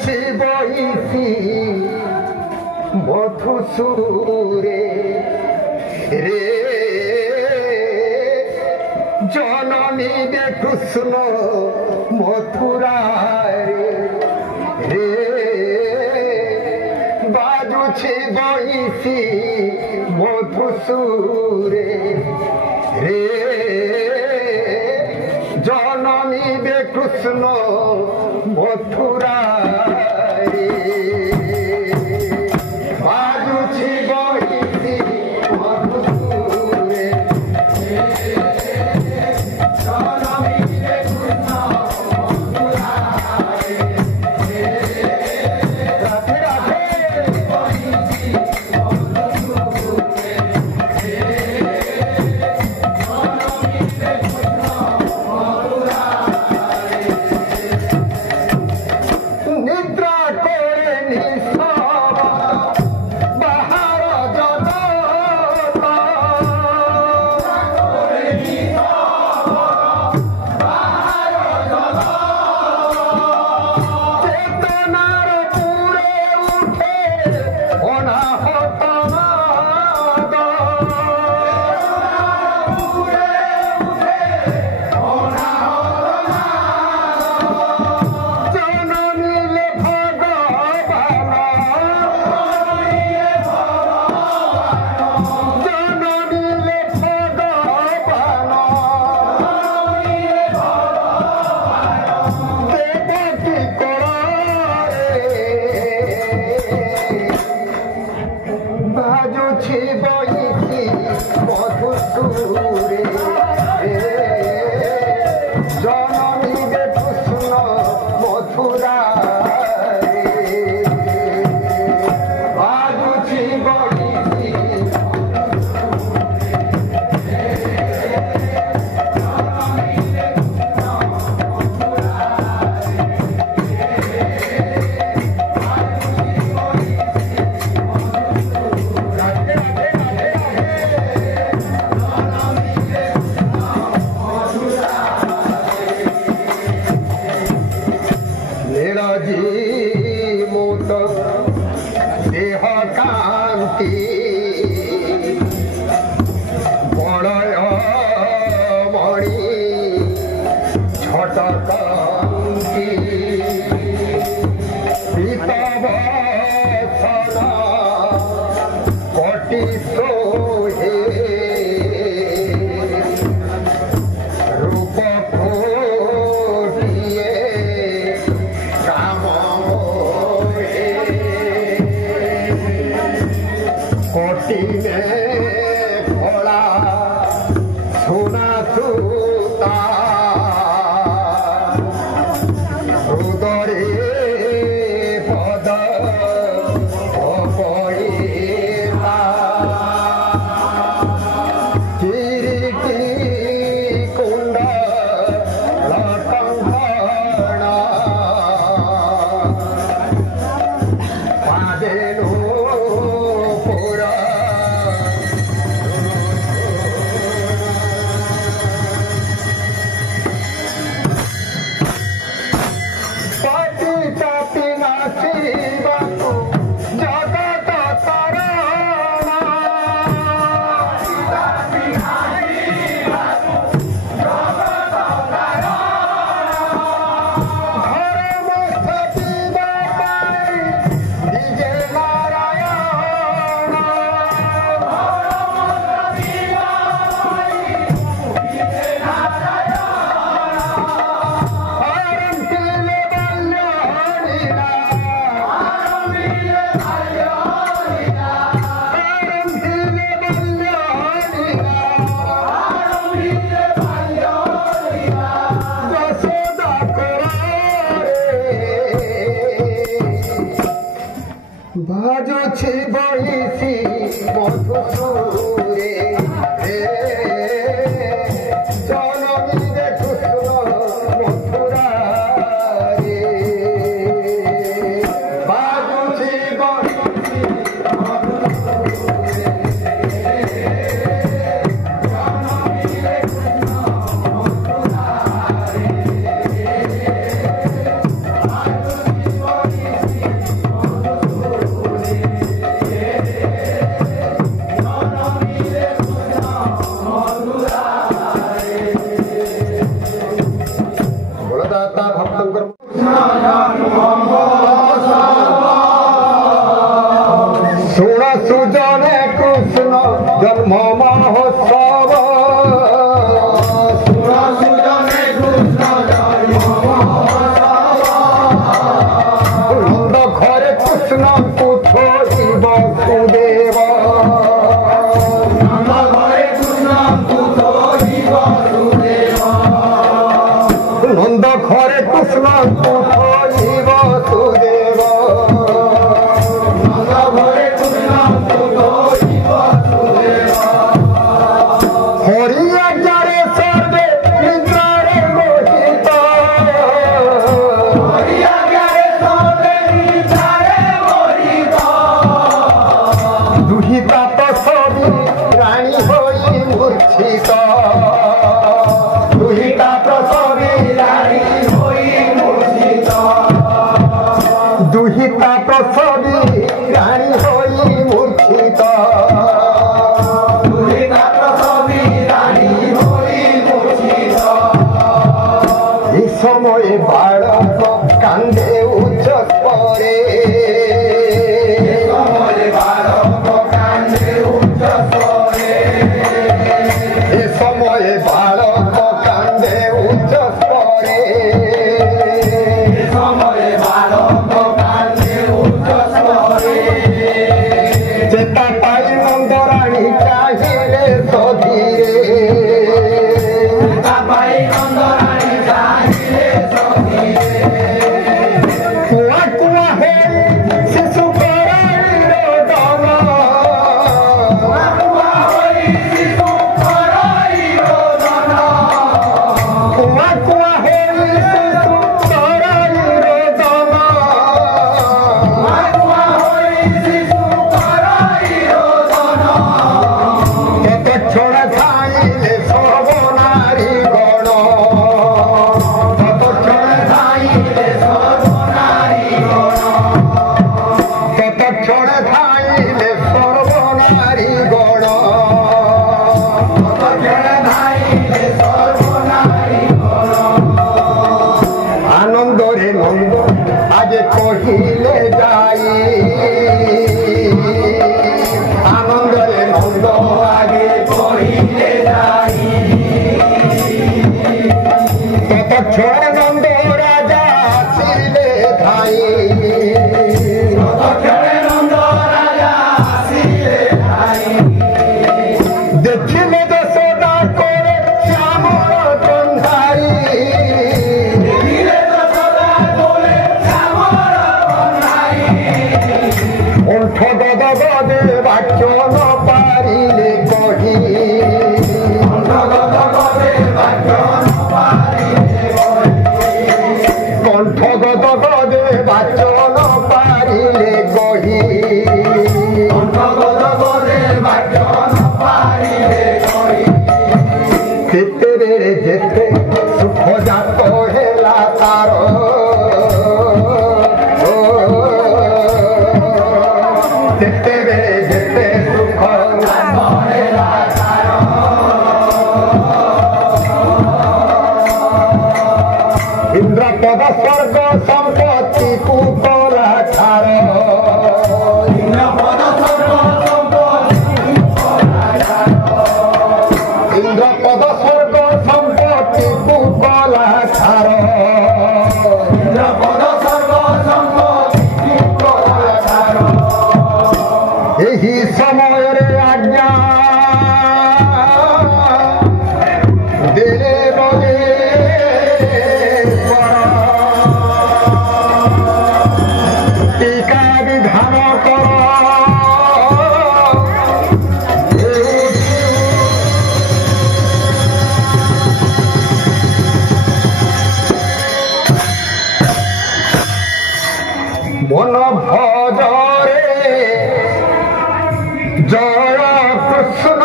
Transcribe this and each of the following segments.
বাজুছি বইছি মধুসূরে রে জননী রে কৃষ্ণ মথুরারে রে বাজুছি বইছি মধুসূরে রে জননী রে কৃষ্ণ মথুরারে বাজুছি বইছি মধুসূরে বাজুছি বইছি মধুসূরে জননী রে কৃষ্ণ মথুরারে বাজুছি বইছি মধুসূরে জননী রে কৃষ্ণ মথুরারে বাজুছি বইছি শুণ সুজনে কৃষ্ণ জন্ম মহোৎসব নন্দ ঘরে কৃষ্ণ পুত্র বসুদেব নন্দ ঘরে কৃষ্ণ পুত্র বসুদেব হরিয়াজারে সর্বে নিদ্রারে মোহিত দুহিতা তো সবই রানী হই মূর্ছিত দুহিতা তো সবই রানী হই মূর্ছিত দুহিতা তো সবই রানী হই মূর্ছিত সময়ে বালক কান্দে উচ্চ করে এ সময়ে বালক কান্দে উচ্চ করে চেতা পাই নন্দরানী চাহিলে সধীরে কুয়া কুয়া হে শিশু কুয়া কুয়া হে শিশু তৎক্ষণ খাইলে সর্বনারী গণ তৎক্ষণ খাইলে সর্বনারী গণ আনন্দরে নন্দ আগে কহিলে যাই আনন্দরে নন্দ আগে কহিলে যাই তৎক্ষণ নন্দ রাজা আসিলে ধাই দেখিলে যশোদা করে শ্যামল কন্ধাই কণ্ঠ গদ গদে বাক্য ন পারিলে কহি কণ্ঠ গদ গদে বাক্য ন পারিলে কহি যেতে যেতে সুখ জাত হেলা তার যেতে যেতে সুখ ইন্দ্রপদ স্বর্গ সম্পত্তি কুকলা ছাড় ইন্দ্রপদ স্বর্গ সম্পত্তি কুকলা ছাড় এই সময়ের আজ্ঞা দিলে বলে টিকা বিধান কর মন ভজরে জয় কৃষ্ণ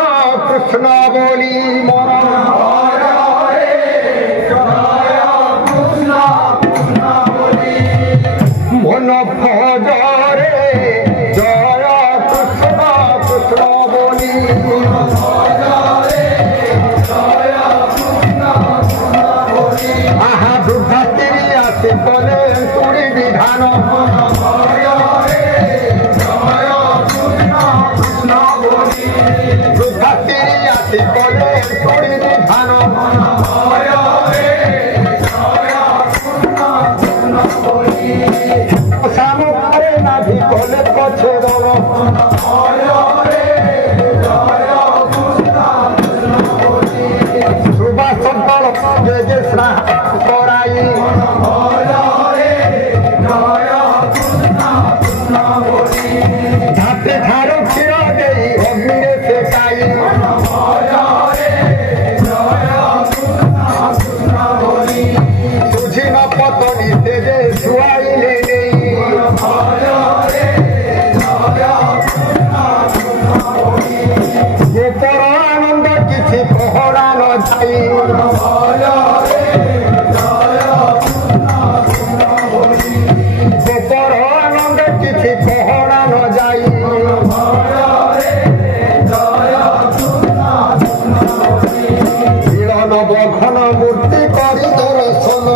কৃষ্ণ বলি মন মন ভজরে জয় কৃষ্ণ কৃষ্ণ বলি আহা বৃদ্ধা তিরি আসে কলে তুড়ি বিধান আতি কলে তুড়ি বিধান সামুখারে নাভি কলে পছে রব সুবাস যে করাই ধাপে ধারো ক্ষীর দেই অগ্নিরে ফেকাই সুঝি ন পতনি তেজে শুয়াইলে নেই যে তোর আনন্দ কিছু পহরানো যাই যে তোর আনন্দ কিছু পহরানো যাই নব ঘন মূর্তি করি দর্শন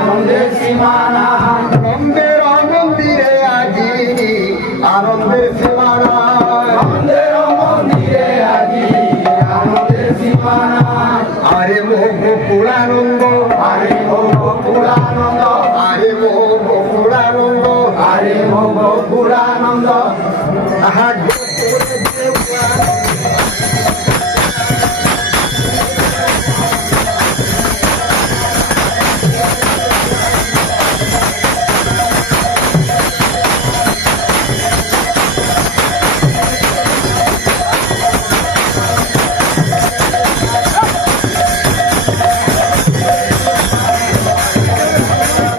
আনন্দের সীমা নাই আনন্দের মন্দিরে আজি আনন্দের সীমা নাই আনন্দের মন্দিরে আজি আনন্দের সীমা নাই আরে পুরানন্দ আরে পুরানন্দ আরে পুরানন্দ আরে পুরানন্দ আহা